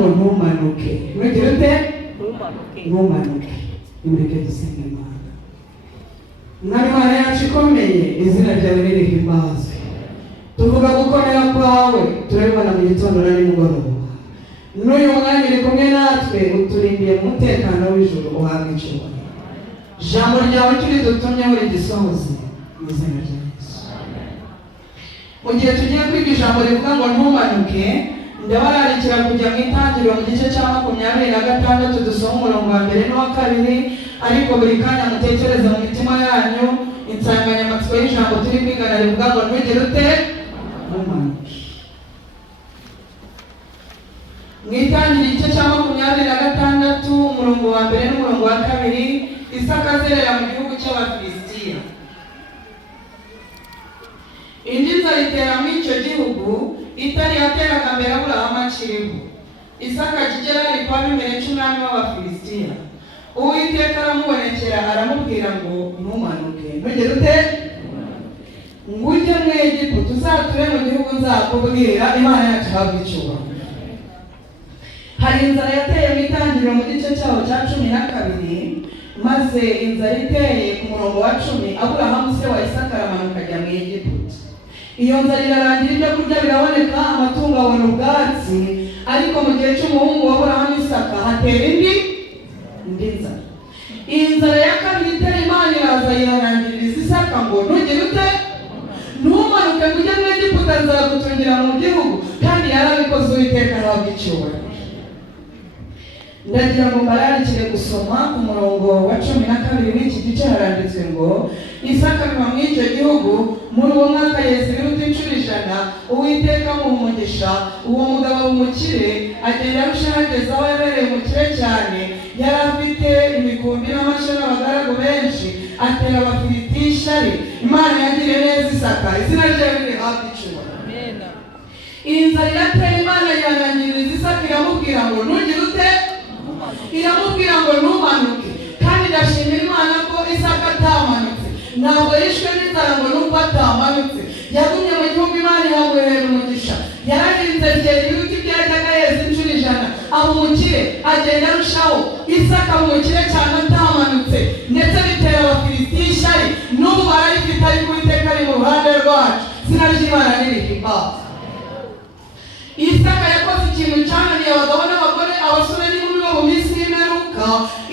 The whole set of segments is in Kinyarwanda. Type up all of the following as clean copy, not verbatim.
ngo ntumanuke. Ntugire ute? Ntumanuke. Nimureke dusenge Imana. Imana yacu ikomeye, izina ryawe nirihimbazwe. Tuvuga gukomera kwawe, turabibona mu gitondo na nimugoroba. N'uyu mwanya uri kumwe natwe, uturindiye mu mutekano w'ijuru, uhabwe icyubahiro. Ijambo ryawe turidutumye muri gisohoze mu izina rya Yesu. Mu gihe tugiye kwiga ijambo rivuga ngo ntumanuke, ndabararikira kujya mu Itangiriro mu gice cya 26 dusoma umurongo wa 1 n'uwa 2, ariko buri kanya mutekereze mu mitima yanyu insanganyamatsiko y'ijambo turi kwigana rivuga ngo ntugire ute? Ntumanuke. Mu Itangiriro igice cya 26 umurongo wa 1 n'umurongo wa 2, Isaka azerera mu gihugu cy'Abafilisitiya. Indi nzara itera muri icyo gihugu itari yateraga mbere Aburahamu akiriho. Isaka akigera ari kwa Abimeleki umwami w'Abafilisitiya. Uwiteka aramubonekera aramubwira ngo ntumanuke. Ntugire ute? Ngujye mu Egiputa uzature mu gihugu nzakubwira. Imana yacu ihabwe icyubahiro. Hari inzara yateye mu Itangiriro mu gice cyaho cya 12, maze inzara iteye ku murongo wa 10, Aburahamu se wa Isaka aramanuka ajya mu Egiputa. Iyo nzara irarangira, ibyo kurya biraboneka, amatungo abona ubwatsi, ariko mu gihe cy'umuhungu wa Aburahamu Isaka hatera indi nzara. Iyi nzara ya kabiri itera, Imana iraza irarangiriza Isaka ngo ntugire ute? Ntumanuke ngo ujye mu Egiputa, nzagutungira mu gihugu. Kandi yarabikoze, Uwiteka ahabwe icyubahiro. Ndagira ngo mbararikire gusoma ku murongo wa 12 w'iki gice. Haranditswe ngo Isaka ava mu icyo gihugu, muri uwo mwaka yeza ibiruta 100. Uwiteka amuha umugisha. Uwo mugabo w'umukire agenda arushaho ageza aho yabereye umukire cyane. Yari afite imikumbi n'amashyo n'abagaragu benshi, atera Abafilisitiya ishyari. Imana yagiriye neza Isaka, izina ryawe rihabwe icyubahiro. Iyi nzara iratera, Imana irarangiriza Isaka iramubwira ngo ntugire ute? Iramubwira ngo ntumanuke. Kandi ndashimira Imana ko Isaka atamanutse. Ntabwo yishwe n'inzara ngo nuko atamanutse. Yagumye mu gihugu, Imana yamuhera umugisha. Yararinze ryera ibiruta ibyajyaga yeza 100. Aho umukire agenda arushaho. Isaka umukire cyane atamanutse, ndetse bitera Abafilisitiya ishyari. N'ubu barayifite, ariko Uwiteka ari mu ruhande rwacu. Izina ry'Imana nirihimbazwe. Isaka yakoze ikintu cyananiye abagabo n'abagore, abasore n'inkumi bo mu minsi y'imperuka.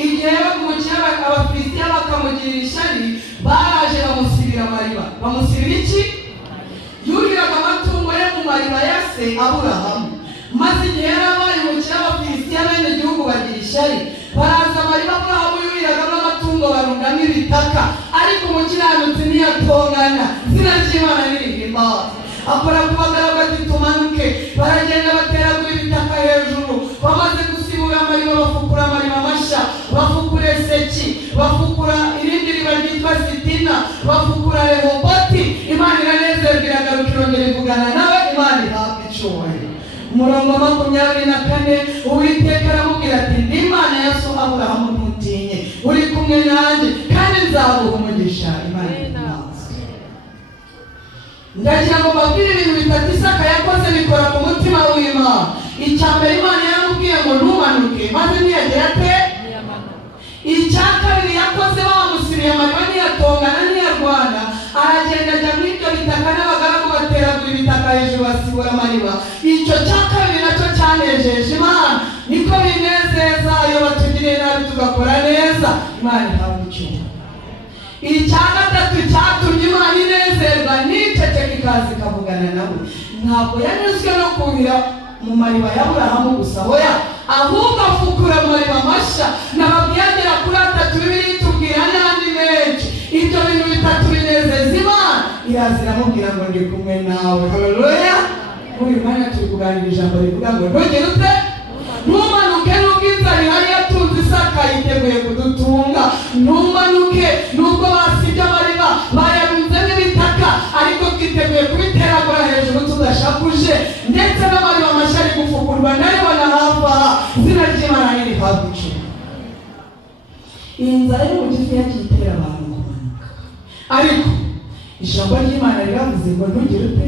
Igihe bagumukira Abafilisitiya bakamugirira ishyari, baraje bamusibira amariba. Bamusibira iki? Yuhiraga amatungo ye mu mariba ya se Aburahamu. Maze igihe yarabaye umukire, Abafilisitiya bene igihugu bagira ishyari, baraza amariba Aburahamu yuhiragamo amatungo barundamo ibitaka, ariko umukiranutsi ntiyatongana. Izina ry'Imana nirihimbazwe. Akora ku bagabo ati tumanuke. Baragenda bateragura ibitaka hejuru. Bamaze gusibura amariba, bafukura amariba mashya, bafukura Eseki, bafukura irindi riba ryitwa Sitina, bafukura Rehoboti. Imana iranezerwa, iragaruka irongera ivugana nawe. Imana ihabwe icyubahiro. Umurongo wa 24, Uwiteka aramubwira ati ndi Imana ya so Aburahamu, ntutinye, uri kumwe nanjye kandi nzaguha umugisha. Imana ihabwe. Ndagira ngo mbabwire ibintu bitatu Isaka yakoze bikora ku mutima w'Imana. Icya mbere, Imana yaramubwiye ngo ntumanuke, maze ntiyagera ate? Icya kabiri yakoze, bamusiriye amariba ntiyatongana ntiyarwana. Aragenda ajya muri ibyo bitaka, n'abagaragu bateragura ibitaka hejuru basibura amariba. Icyo cya kabiri nacyo cyanejeje Imana. Niko binezeza iyo batugiriye nabi tugakora neza. Imana ihabwe icyubahiro. Icya gatatu cyatumye Imana inezerwa, n'iceceka ikaza ikavugana nawe. Ntabwo yanyuzwe no kuhira mu mariba ya Aburahamu gusa, oya, ahubwo afukura mu mariba mashya. Nababwiye agera kuri 3, Bibiliya itubwira n'andi menshi. Ibyo bintu bitatu binezeza Imana. Iraza iramubwira ngo ndi kumwe nawe. Haleluya. Uyu mwanya turi kuganira ijambo rivuga ngo ntugire ute? Ntumanuke. Nubwo inzara ihari yatunze Isaka yiteguye kudutunga. Ntumanuke. Nubwo basibye amariba bayarunzemo ibitaka, ariko twiteguye kubiteragura hejuru tudashakuje, ndetse n'amariba mashya ari gufukurwa ndabibona hafi aha. Izina ry'Imana nirihabwe icyubahiro. Iyi nzara y'umugizi yagiye itera abantu kumanuka, ariko ijambo ry'Imana riravuze ngo ntugire ute?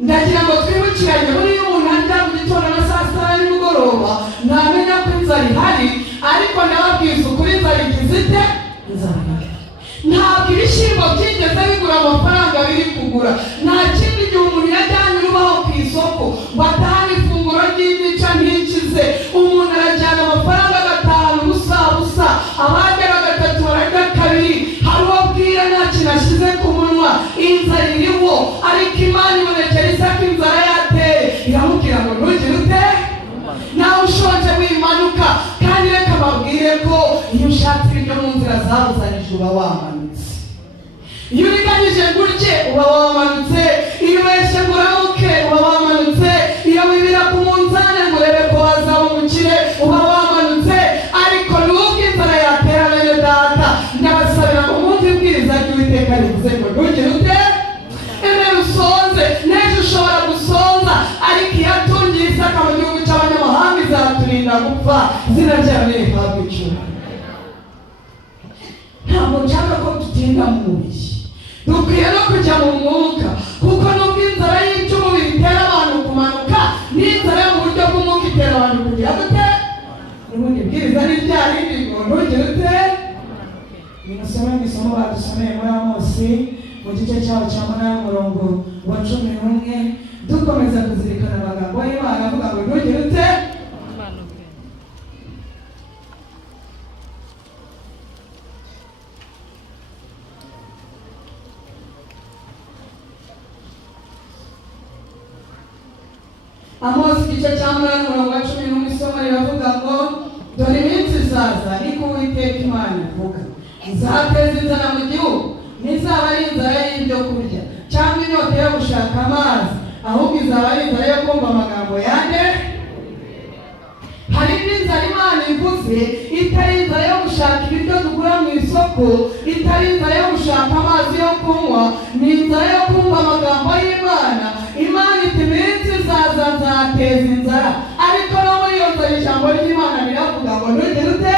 Ndagira ngo twibukiranye, buriya umuntu arya mu gitondo na saa gufungura. Nta kindi gihe umuntu yajyanye urubaho ku isoko ngo atahane ifunguro ry'intica ntikize. Umuntu arajyana amafaranga agatahana ubusa busa, abagera gatatu bararya kabiri. Hari uwo bwira nta kintu ashyize ku munwa, inzara iriho, ariko Imana ibonekera Isaka inzara yateye, iramubwira ngo ntugire ute? Nawe ushonje wimanuka. Kandi reka babwire ko iyo ushatse ibiryo mu nzira zabuzanije uba wamanutse. Iyo uriganyije gutye uba wamanutse. Iyo ubeshye ngo uramuke uba wamanutse. Iyo wibira ku munzani ngo urebe ko wazaba umukire uba wamanutse. Ariko nubwo inzara yatera bene data, ndabasabira ngo mwumve ibwiriza ry'Uwiteka rivuze ngo ntugire ute? Emera usonze, n'ejo ushobora gusonza, ariko iyo atungiye Isaka mu gihugu cy'abanyamahanga izaturinda gupfa. Izina ryayo nirihabwe icyubahiro. Ntabwo nshaka ko dutinda mu mubiri, dukwiye no kujya mu mwuka, kuko nubwo inzara y'iby'umubiri itera abantu kumanuka, n'inzara yo mu buryo bw'umwuka itera abantu kugira gute? Ubundi bwiriza ni rya rindi ngo ntugire ute? Ninasoma mu isomo badusomeye muri Amosi mu gice cyaho cya 8 umurongo wa 11, dukomeza kuzirikana amagambo y'Imana avuga ngo ntugire ute? Amosi igice cya 8 umurongo wa 11 isomo riravuga ngo dore iminsi izaza niko Uwiteka Imana ivuga, izateza inzara mu gihugu, ntizaba ari inzara y'ibyo kurya cyangwa inyota yo gushaka amazi, ahubwo izaba ari inzara yo kumva amagambo yanjye. Hari n'inzara Imana ivuze itari inzara yo gushaka ibiryo tugura mu isoko, itari inzara yo gushaka amazi yo kunywa, ni inzara yo kumva amagambo y'Imana. Imana iti iminsi izaza nzateza inzara, ariko no muri iyo nzara ijambo ry'Imana riravuga ngo ntugire ute?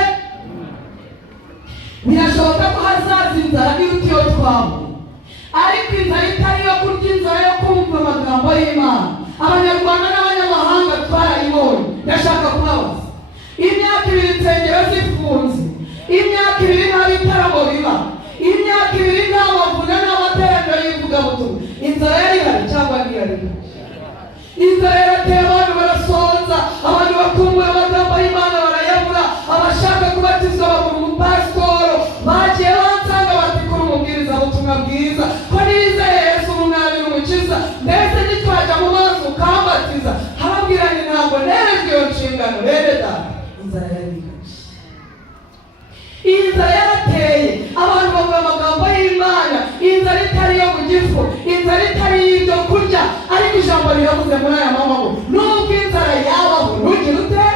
Birashoboka ko hazaza inzara iruta iyo twabonye, ariko inzara itari yo kurya, inzara yo kumva amagambo y'Imana. Abanyarwanda n'abanyamahanga twarayibonye. Ndashaka kubabaza, imyaka 2 insengero zifunze, imyaka 2 nta bitaramo biba, imyaka 2 nta mavuna n'amateraniro y'ivugabutumwa. Inzara yari ihari cyangwa ntiyari? Inzara yarateye, abantu barasonza, abantu bakumbuye amagambo y'Imana barayabura, abashaka kubatizwa babura umupasitoro. Bagiye bansanga bati kuri umubwiriza butumwa bwiza ko nizeye Yesu umwami n'umukiza, mbese nitwajya mu mazi ukambatiza. Hababwira ni ntabwo nerejwe iyo nshingano. Bene data, inzara yari ihari. Inzara yarateye, abantu bavuga amagambo y'Imana, inzara itari yo mu gifu, inzara itari y'ibyo kurya, ariko ijambo riravuze muri aya maboko, nubwo inzara yabaho ntugire ute?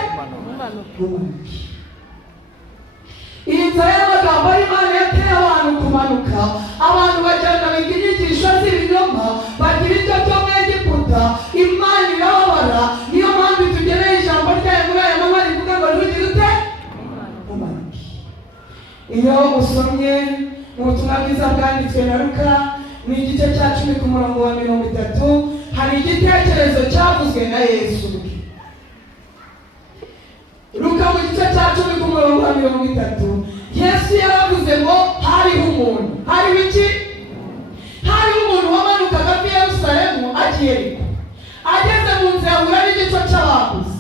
Inzara y'amagambo y'Imana yateye abantu kumanuka. Abantu bajyana biga inyigisho z'ibinyoma, bagira ibyo byo mu Egiputa, Imana irababara. Niyo mpamvu tugeneye ijambo ryayo muri aya maboko rivuga ngo ntugire ute? Iyo usomye mu butumwa bwiza bwanditswe na Luka ni igice cya 10 ku murongo wa 30, hari igitekerezo cyavuzwe na Yesu. Luka mu gice cya 10 ku murongo wa 30, Yesu yaravuze ngo hariho umuntu. Hariho iki? Hariho umuntu wamanukaga i Yerusalemu agiye Yeriko. Ageze mu nzira ahura n'igico cy'abaguzi,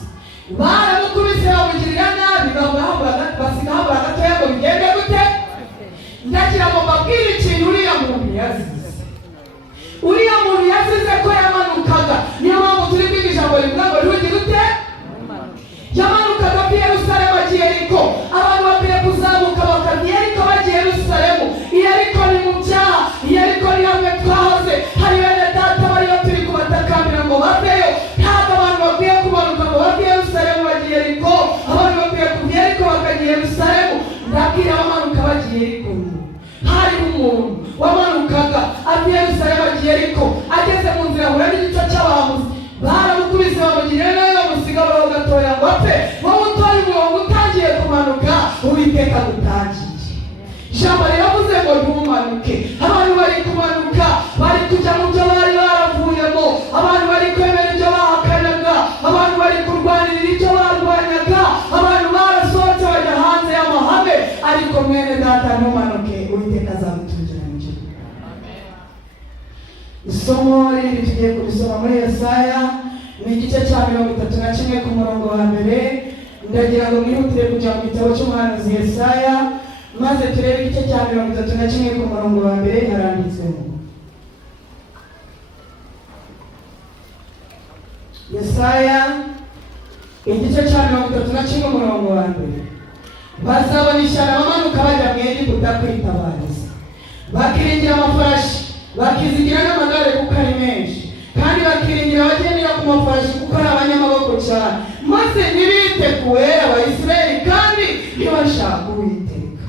baramukubise bamugirira nabi, basiga habura gatoya ngo bigende gute? Ndagira ngo mbabwire ikintu uriya muntu yazize. Uriya muntu yazize ko yamanukaga. Niyo mpamvu turi kwiga ijambo rivuga ngo ntugire ute? Yamanukaga i Yerusalemu agiye Yeriko. Abantu bakwiye kuzamuka bakava i Yeriko bagiye Yerusalemu. I Yeriko ni mu byaha, i Yeriko ni hamwe twahoze. Hari bene data bariyo turi kubatakambira ngo baveyo. Ntabwo abantu bakwiye kumanuka ngo bave i Yerusalemu bagiye Yeriko, abantu bakwiye kuva i Yeriko bakagiye Yerusalemu. Ndabwira abamanuka bagiye Yeriko, hari umuntu wamanukaga ava i Yerusalemu agiye Yeriko. Ageze mu nzira ahura n'igico cy'abahamuzi, baramukubise bamugirira nabi, bamusiga baraho gatoya ngo apfe. Wowe utoye umurongo utangiye kumanuka, Uwiteka agutangiye. Ijambo riravuze ngo ntumanuke. Abantu bari kumanuka, bari kujya mu byo bari baravuyemo, abantu bari kwemera ibyo bahakanaga, abantu bari kurwanirira ibyo barwanyaga, abantu barasohotse bajya hanze y'amahame. Ariko mwene data ntumanuke, Uwiteka azagutungira mu gihugu. isomo riri tugiye kubisoma muri Yesaya ni igice cya 31 ku murongo wa mbere. Ndagira ngo mwihutire kujya mu gitabo cy'umuhanuzi Yesaya maze turebe igice cya 31 ku murongo wa mbere. Haranditsemo Yesaya igice cya 31 ku murongo wa mbere. Bazabona ishyano bamanuka bajya mu Egiputa kwitabariza, bakiringira amafarashi, bakizigira n'amagare kuko ari menshi, kandi bakiringira abagendera ku mafarashi kuko ari abanyamaboko cyane, maze ntibite ku Uwera wa Isirayeli kandi ntibashaka Uwiteka.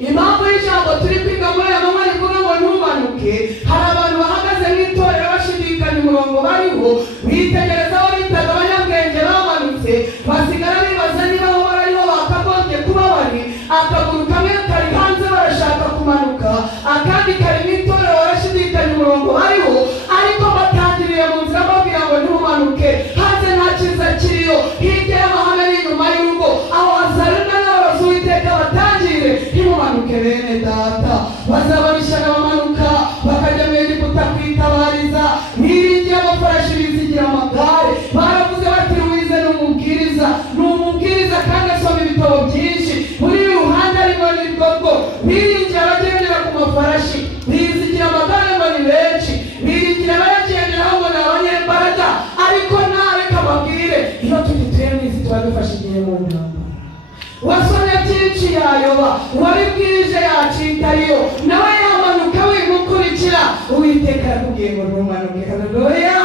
Impamvu y'ijambo turi kwiga muri aya mama rivuga ngo ntumanuke, hari abantu bahagaze mu itorero bashidikanya umurongo bariho, bitegereza aho bitaga abanyabwenge bamanutse, basigara bibaza niba aho bariho bakagombye kuba bari. Akaguru kamwe kari hanze barashaka kumanuka, akandi kari mu itorero barashidikanya umurongo bariho, ariko batangiriye mu nzira babwira ngo ntumanuke, hanze nta cyiza kiriyo, hirya y'amahame n'inyuma y'urugo aho hazarana n'abarozi Uwiteka batangire. Ntimumanuke bene data, bazabona ishyano bamanuka bakajya mu Egiputa kwitabariza, biringiye amafarashi bizigira amagare. Baravuze bati Ruwize ni umubwiriza kandi asoma ibitabo byinshi, muri ruhande arimo n'ibwoko. Biringiye abagendera ku mafarashi, bizigira amagare ngo ni benshi, biringira abayagenderaho ngo ni abanyembaraga, ariko nareka babwire iyo tugituye mu isi tuba dufashe igihe mu ntambara. Wasomye byinshi yayoba, uwabibwirije yacika ariyo, nawe yamanuka wimukurikira. Uwiteka yakubwiye ngo ntumanuke. Haleluya.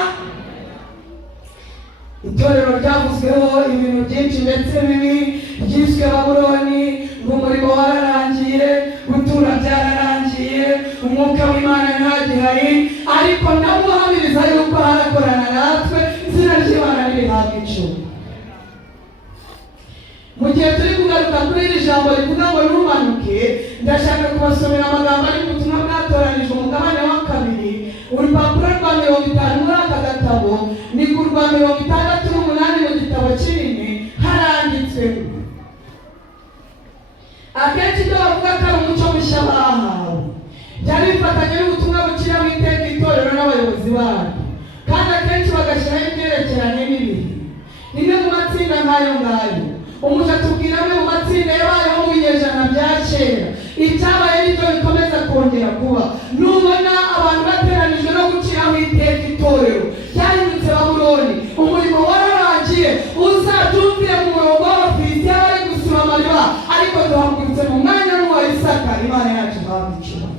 Itorero ryavuzweho ibintu byinshi ndetse bibi, ryiswe Babuloni, ngo umurimo wararangiye, gutura byararangiye, umwuka w'Imana ntagihari, ariko nabo hamiriza yuko harakorana natwe, izina ry'Imana ririhabwa icumi. Mu gihe turi kugaruka kuri iri jambo rivuga ngo ntumanuke, ndashaka kubasomera amagambo ari mu butumwa bwatoranijwe umugabane wa 2, urupapuro rwa 50 muri aka gatabo, ni ku rwa 68 mu gitabo kinini. Haranditswe akenshi ibyo bavuga ko ari umuco mushya bahawe, byari bifatanye n'ubutumwa bucira w'iteka itorero n'abayobozi baryo, kandi akenshi bagashyiraho ibyerekeranye n'ibihe. Rimwe mu matsinda nk'ayo ngayo, umuntu atubwira amwe mu matsinda yabayeho mu binyejana bya kera, icyabaye n'ibyo bikomeza kongera kuba. Nubona abantu bateranijwe no guciraho iteka itorero ryahindutse Babuloni, umurimo wararangiye, uzabyumvire mu murongo w'Abafilisitiya bari gusiba amariba, ariko duhagurutse mu mwanya n'uwa Isaka. Imana yacu ihabwa icubahiro.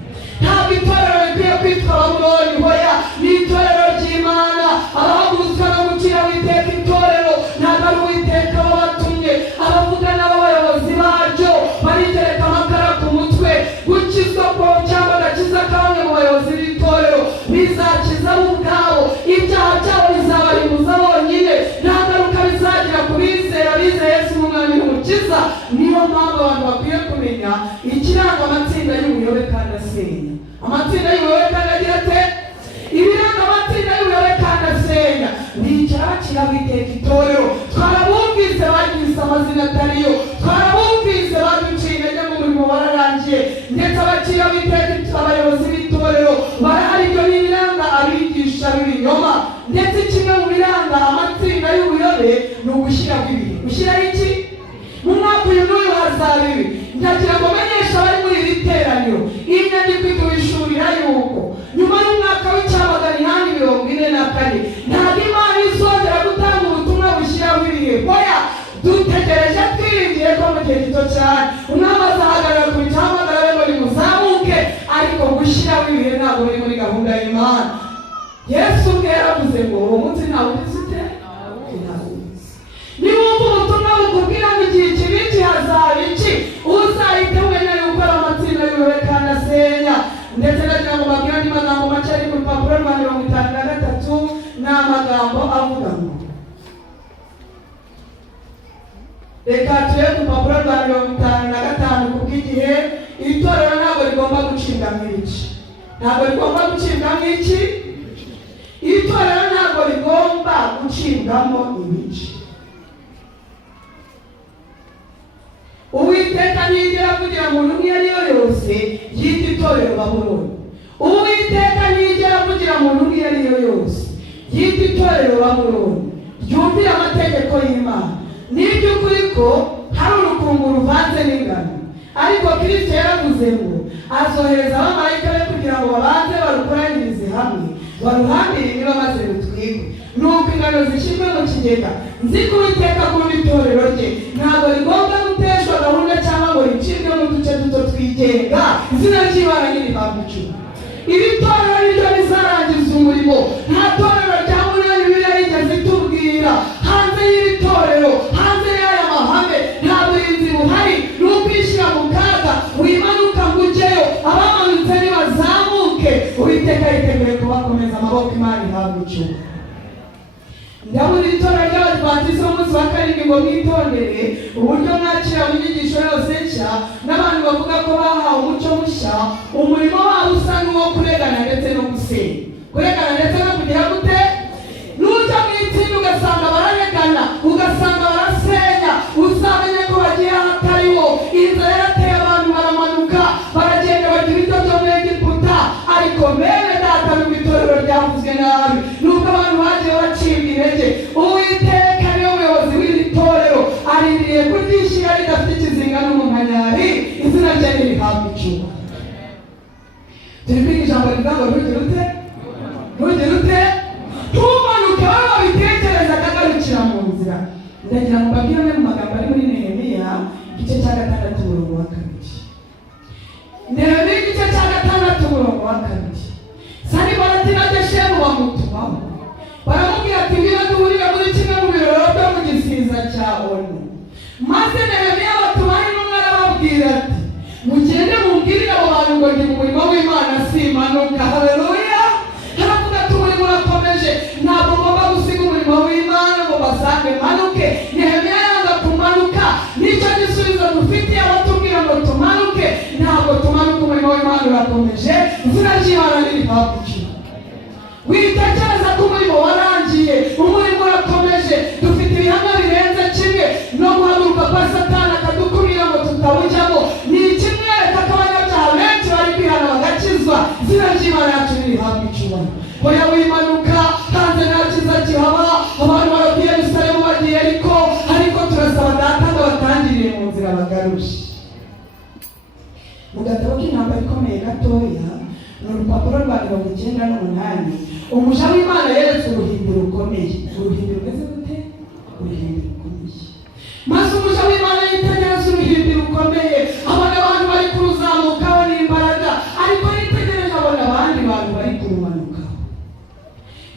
Ntabwo itorero rikwiye kwitwa Babuloni, hoya, ni itorero ry'Imana. Abahagurutswa no guciraho iteka itorero ntabwo ari Uwiteka wabatumye, abavuga n'abayobozi baryo barigereka amakara ku mutwe. Gukizwa ko cyangwa agakiza kamwe mu bayobozi b'itorero bizakiza bo ubwabo, ibyaha byabo bizabarimuza bonyine, nta ngaruka bizagira ku bizera Yesu nk'umwami n'umukiza. Niyo mpamvu abantu bakwiye kumenya ikiranga amatsinda y'ubuyobe kandi asenya. Amatsinda y'ubuyobe kandi agira ate? Ibiranga amatsinda y'ubuyobe kandi asenya ni icyakira w'iteka itorero. Twarabumvise bagize amazina atariyo, twarabumvise baduciye intege mu murimo wararangiye, ndetse abakira w'iteka abayobozi b'itorero barahari. Ibyo n'ibiranga abigisha b'ibinyoma, ndetse kimwe mu biranga amatsinda y'ubuyobe ni ugushyiraho ibihe. Gushyiraho iki? Mu mwaka uyu n'uyu hazaba ibi. Ndagira ngo menyesha abari muri iri teraniro, iyi nyandiko itubishurira yuko nyuma y'umwaka w'944 ntabwo Imana izongera gutanga ubutumwa bushyiraho ibihe. Oya, dutegereje twiringiye ko mu gihe gito cyane umwami azahagarara ku bicahamagara ngo nimuzamuke, ariko gushyiraho ibihe ntabwo biri muri gahunda y'Imana. Yesu ubwe yaravuze ngo uwo munsi ntawe ubizi ute? Niwumva ubutumwa bukubwira ngo igihe iki n'iki hazaba iki, uzahite umenya yuko ari amatsinda y'ubuyobe kandi asenya. Ndetse nagira ngo mbabwire andi magambo make ari ku rupapuro rwa 53, ni amagambo avuga ngo, reka turebe ku rupapuro rwa 55 kubw'igihe. Itorero ntabwo rigomba gucibwamo ibice. Ntabwo rigomba gucibwamo iki? Itorero ntabwo rigomba gucibwamo ibice. Uwiteka ntiyigera kugira umuntu umwe ari yo yose yita itorero Babuloni. Uwiteka ntiyigera kugira muntu iyo ari yo yose yita itorero Babuloni ryumvira amategeko y'Imana. N'iby'ukuri ko hari urukungu ruvanze n'ingano, ariko Kristo yaravuze ngo azohereza abamarayika be kugira ngo babanze barukoranyirize hamwe baruhambire niba maze rutwikwe, nuko ingano zishyirwe mu kigega. Nzi ko Uwiteka akunda itorero rye, ntabwo rigomba guteshwa gahunda cyangwa ngo ricibwe mu duce duto twigenga. Izina ry'Imana nirihabwe icyubahiro. Iri torero niryo rizarangiza umurimo. Nta torero rya munani Bibiliya yigeze itubwira. Hanze y'iri torero, hanze y'aya mahame, nta burinzi buhari. Ni ukwishyira mu kaga, wimanuka ngo ujyeyo, abamanutse nibazamuke. Uwiteka yiteguye kubakomeza amaboko. Imana ihabwe icyubahiro. Ndabona itorero ry'Abadiventisti b'umunsi wa karindwi ngo mwitondere uburyo mwakira mu nyigisho yose nshya n'abantu bavuga ko bahawe umucyo mushya. Umurimo wabo usa n'uwo kuregana ndetse no gusenya. Kuregana ndetse no kugira gute? Nujya mu itsinda ugasanga bararegana, ugasanga barasenya, uzamenye ko bagiye ahatariho. Inzara yarateye abantu baramanuka, baragenda bagira ibyo muri Egiputa. Ariko bene data n'ubwo itorero ryavuzwe nabi, nubwo abantu bagiye bacibwa intege, Uwiteka niwe muyobozi w'iri torero, arindiriye kuryishyira ridafite ikizinga n'umunkanyari. Izina rye nirihabwe icyubahiro. Turi kwiga ijambo rivuga ngo ntugire ute? Ntugire ute? Ntumanuke wowe wabitekerezaga agarukira mu nzira. Ndagira ngo mbabwire amwe mu magambo ari muri Nehemiya igice cya 6 umurongo wa 2. Nehemiya igice cya 6 umurongo wa 2. Sanibonati na Geshemu bamutumaho, baramubwira ati ngwino duhurire muri kimwe mu birori byo mu gisiza cya Onu. Maze Nehemiya batumaho intumwa arababwira ati mugende mubwirire abo bantu ngo ndi mu murimo w'Imana simanuka. Haleluya. Haravuga ati umurimo urakomeje, ntabwo ngomba gusiga umurimo w'Imana ngo basange manuke. Nehemiya yanga kumanuka, nicyo gisubizo dufitiye abatubwira ngo tumanuke. Ntabwo tumanuka, umurimo w'Imana urakomeje. Izina ry'Imana nirihabwe icyubahiro. Witekereza ko umurimo warangiye, umurimo urakomeje. Dufite ibihamya birenze kimwe no guhaguruka kwa Satani akadukumira ngo tutawujyamo. Ni ikimwereka ko abanyabyaha benshi bari kwihana bagakizwa. Izina ry'Imana yacu nirihabwe icyubahiro. Oya wimanuka, hanze nta cyiza kihaba. Abantu baragiye Yerusalemu bagiye ariko turasaba data ngo batangirire mu nzira bagarushe. Mu gatabo k'intambara ikomeye gatoya, ni urupapuro rwa 98, umuja w'Imana yeretse uruhimbi rukomeye. Uruhimbi rumeze gute? Uruhimbi rukomeye. Maze umuja w'Imana yitegereza uruhimbi rukomeye, abona abantu bari kuruzamukaho n'imbaraga, ariko yitegereje abona abandi bantu bari kurumanukaho.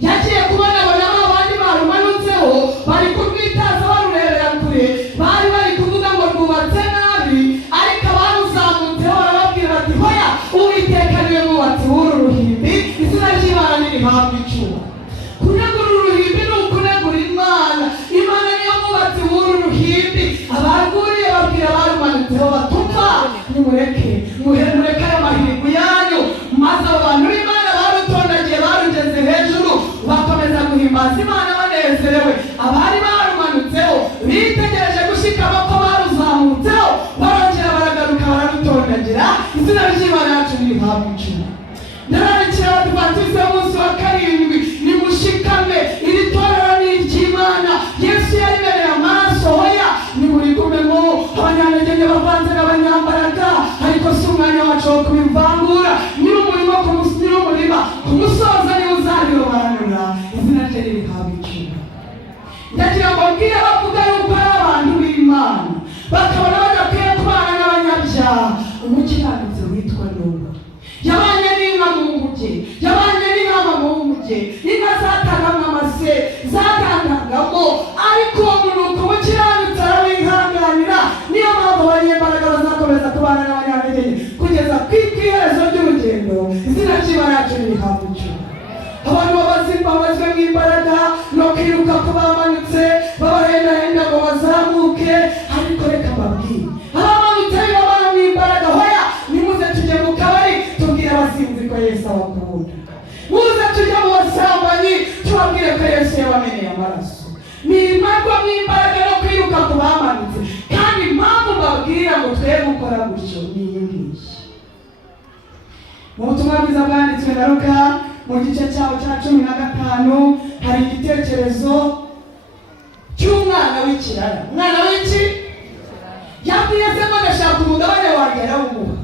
Yagiye kubona abandi barumanutseho, bari kurwitaza barurebera kure, bari kuvuga ngo rwubatse nabi, ariko abaruzamutseho barababwira bati hoya, Uwiteka niwe mwubatsi w'uru ruhimbi. Izina ry'Imana nirihabwe icyubahiro. Kunegura uruhimbi ni ukunegura Imana. Imana niyo mwubatsi w'uru ruhimbi. Abarwuriye babwira abarumanutseho batumva, nimureke ayo mahirwe yanyu. Maze abantu b'Imana barutondagiye barugeze hejuru, bakomeza guhimbaza Imana banezerewe. Abari barumanutseho bitegereje gushikama ko baruzamutseho, barongera baragaruka bararutondagira. Izina ry'Imana yacu nirihabwe icyubahiro. Nararikira Abadiventisti b'umunsi wa karindwi, nimushikame. Iri torero ni iry'Imana. Yesu yaribereye amaraso. Hoya nimurigumemo. Abanyantege bavanze n'abanyambaraga, ariko si umwanya wacu wo kubivangura. Nyir'umurima kumusoza niwe uzabirobanura. Izina rye nirihabwe icyubahiro. Ndagira ngo mbwire abavuga yuko ari abantu b'Imana bakabona badakwiye kubana n'abanyabyaha. Umukiranutsi witwa Nowa yabanye n'inka mu nguge, yabanye n'intama mu nguge. Inka zatangamo amase, zatangagamo, ariko uwo munuko umukiranutsi arawihanganira. Niyo mpamvu abanyembaraga bazakomeza kubana n'abanyantege kugeza ku iherezo ry'urugendo. Izina ry'Imana yacu nirihabwe icyubahiro. Abantu babazwe mu imbaraga no kwiruka ko bamanutse, babahendahenda ngo bazamuke. Ariko reka mbabwire, abamanutse babana mu imbaraga, hoya nimuze tujye mu kabari tubwire abasinzi ko Yesu abakunda. Muze tujye mu basambanyi tubabwire ko Yesu yabameneye amaraso. Ni impamvu mu imbaraga no kwiruka ku bamanutse. Kandi impamvu mbabwira ngo twe gukora gutyo ni iyi ngiyi. Mu butumwa bwiza bwanditswe na Luka mu gice cyawo cya 15 hari igitekerezo cy'umwana w'ikirara. Umwana w'iki yabwiye se ngo ndashaka umugabane wanjye arawumuha,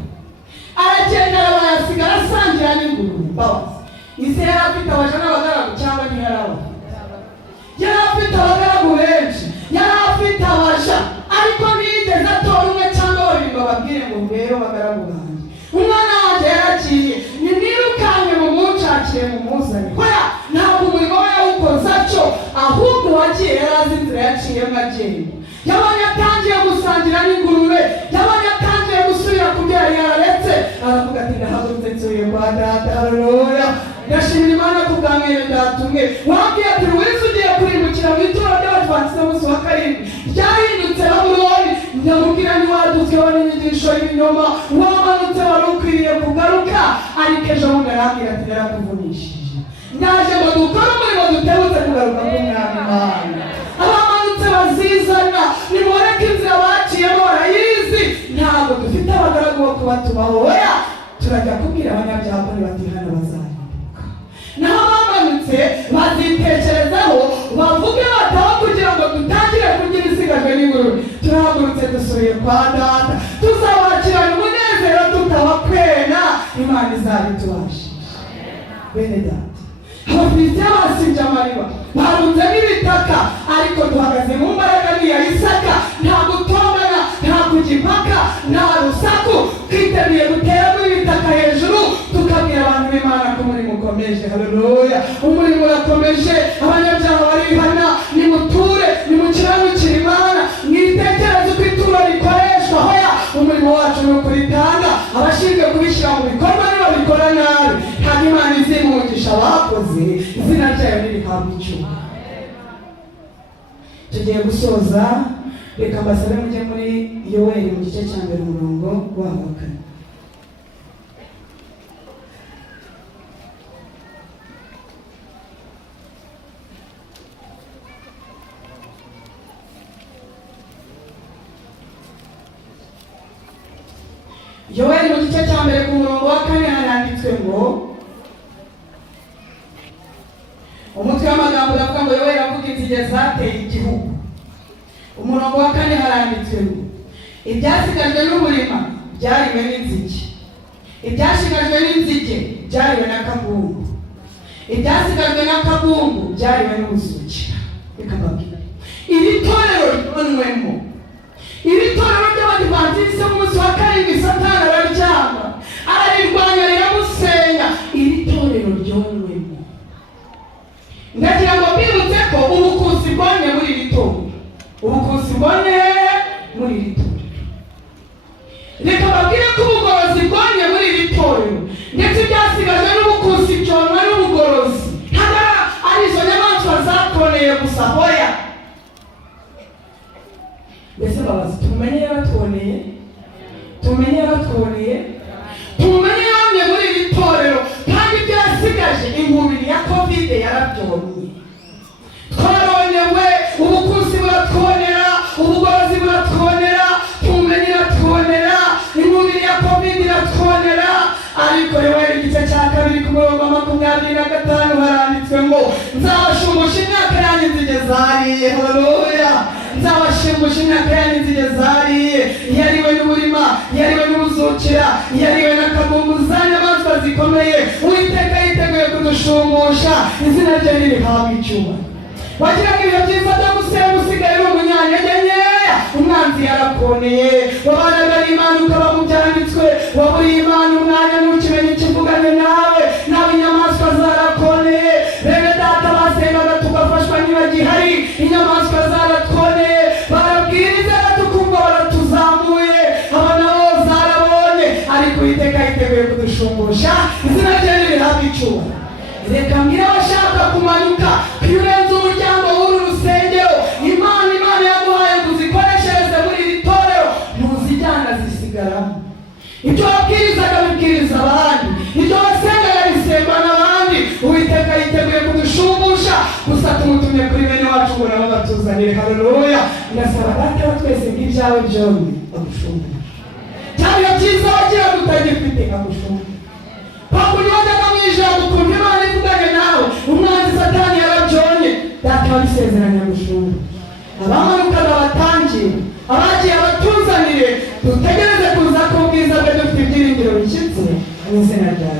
aragenda arabayasigara asangira n'ingurube. Mbabazi, ise yari afite abaja n'abagaragu cyangwa ntiyarabaho? Yari afite abagaragu benshi, yari afite abaja, ariko ntiyigeze atora umwe cyangwa babiri ngo babwire ngo rero bagaragu banjye umwana wanjye yaragiye, nimwirukanke mumushakire mumuzane. Hoya, ntabwo umurimo we yawukoze atyo, ahubwo wagiye yari azi inzira yaciyemo agenda. Yabonye atangiye gusangira n'ingurube, yabonye atangiye gusubira ku byo yari yararetse, aravuga ati ndahagurutse nsubiye kwa data. Haleluya, ndashimira Imana ku bwa mwene data umwe wabwiye ati wese ugiye kurimbukira mu ituro ry'Abadiventisti b'umunsi wa karindwi ryahindutse Babuloni. Ndamubwira ntiwaduzweho n'inyigisho y'ibinyoma, wamanutse wari ukwiriye kugaruka, ariko ejo bundi arambwira ati narakuvunishije, ndaje ngo dukore umurimo dutebutse kugaruka k'Umwami Imana. Abamanutse bazizana, nimureke inzira baciyemo barayizi, ntabwo dufite abagaragu bo kubatubaho. Oya, turajya kubwira abanyabyaha ko nibatihana bazahinduka. Naho abamanutse bazitekerezaho, bavuge bataho kugira ngo dutangire kurya ibisigajwe n'ingurube. Turahagurutse dusubiye kwa data, tuzabakirana umunezero tutabakwena, Imana izabitubashije. Bene data, Abafilisitiya basibye amariba, barunze n'ibitaka, ariko duhagaze mu mbaraga ya Isaka. Nta gutongana, nta kujya impaka, nta rusaku, twiteguye guteramo ibitaka hejuru, tukabwira abantu b'Imana ko umurimo ukomeje. Haleluya, umurimo urakomeje, abanyabyaha barihana. Nimuture, nimukiranukire Imana, mwitekereze uko ituro rikoreshwa. Hoya, umurimo wacu ni ukuritanga, abashinzwe kubishyira mu bikorwa nibabikora nabi, ntabwo Imana izimugisha abakoze, izina ryayo nirihabwa icyubahiro. Tugiye gusoza, reka mbasabe mujye muri Yoweli mu gice cya 1 umurongo wa 4. Yoweli mu gice cya 1 ku murongo wa 4 haranditswe ngo, umutwe w'amagambo uravuga ngo Yoweli avuga inzige zateye igihugu. Umurongo wa 4 haranditswe ngo, ibyasigajwe n'umurima byariwe n'inzige, ibyashigajwe n'inzige byariwe n'akabumbu, ibyasigajwe n'akabumbu byariwe n'ubuzukira. Reka mbabwire, iri torero ryonwemo, iri torero ry'Abadiventisti b'umunsi wa karindwi Satani araryanga, ararirwanya, riramusenya. Iri torero ryonwemo, ndagira ngo mbibutse ko ubukusi bwonye muri iri torero, ubukusi bwonye muri iri torero. Reka babwire ko ubugorozi bwonye muri iri torero, ndetse byasigaje n'ubukusi byonwa n'ubugorozi. Ntabwo ari izo nyamaswa zatoneye gusa. Hoya, mbese babazi, tumenye yaratwoneye, tumenye yaratwoneye, tumenye yamye muri iri torero, kandi byasigaje inkubiri ya COVID yarabyonye. Twaronyewe, ubukusi buratwonera, ubugorozi buratwonera, tumenye iratwonera, inkubiri ya COVID iratwonera. Ariko Yoweli igice cya 2 ku murongo wa 25 haranditswe ngo, nzabashumbusha imyaka yanyu inzige zariye. Haleluya, nzabashumbusha imyaka yanyu inzige zariye. Yariwe n'uburima, yariwe n'ubuzukira, yariwe n'akabumbu, za nyamaswa zikomeye Uwiteka yiteguye kudushumbusha, izina rye nirihabwa icyubahiro. Wagira ngo ibyo byiza byo gusenga usigaye uri umunyantege nkeya, umwanzi yarakoneye. Wabanaga n'Imana ukaba mu byanditswe, waburiye Imana umwanya ntukimenye ikivuganye nawe, n'inyamaswa zarakoneye. Bene data basengaga tugafashwa ntibagihari, inyamaswa zaratwoneye. Barabwirizaga tukumva baratuzamuye, aba nabo zarabonye, ariko Uwiteka yiteguye kudushumbusha, izina rye nirihabwa icyubahiro. Reka mbwira abashaka kumanuka, urenze umuryango w'uru rusengero, Imana yaguhaye ngo uzikoreshereze muri iri torero, ntuzijyana zisigaramo. Ibyo wabwirizaga bibwiriza abandi, ibyo wasengaga bisengwa n'abandi. Uwiteka yiteguye kudushumbusha, gusa tumutumye kuri bene wacu ngo nabo batuzanire. Haleluya, ndasaba data wa twese ng'ibyawe byombi bagushumbusha. Cyangwa byiza wagira ngo utagifite agushumbusha. Pakunywaga mu ijambo ukuntu Imana umwanzi Satani yarabyonye. Data wabisezeranya gushumba abamanukaga batangiye abagiye abatuzanire dutegereze kuza ku bwiza bwe dufite ibyiringiro bishyitse mu izina rya